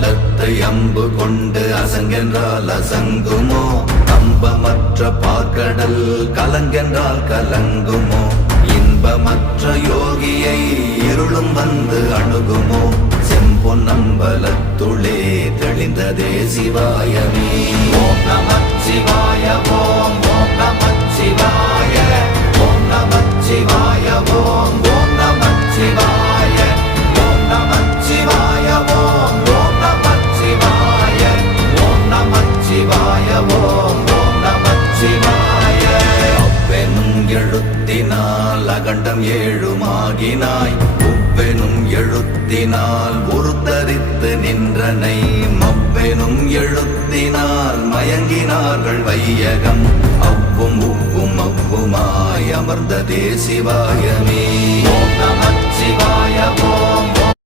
அம்பலத்தை அம்பு கொண்டு அசங்கென்றால் அசங்குமோ? கம்பமற்ற பார்க்கடல் கலங்கென்றால் கலங்குமோ? இன்பமற்ற யோகியை இருளும் வந்து அணுகுமோ? செம்பொன்னம்பலத்துளே தெளிந்ததே சிவாயமே. ஓம் நமச்சிவாய ஓம் ஓம் நமச்சிவாய ஓம் நமச்சிவாய ஓம் ஓம் நமச்சிவாய ஓம் நமச்சிவாய ஓம் ஓம் நமச்சிவாய ஓம் நமச்சிவாய ஓம் ஓம் நமச்சிவாய. அவ்வெனும் எழுத்தினால் அகண்டம் ஏழுமாகினாய், உவ்வெனும் எழுத்தினால் உருத்தரித்து நின்றனை, மவ்வெனும் எழுத்தினால் மயங்கினார்கள் வையகம், அவ்வும் உவ்வும் அவ்வுமாய் அமர்ந்ததே சிவாயமே. ஓம் நமச்சிவாய ஓம்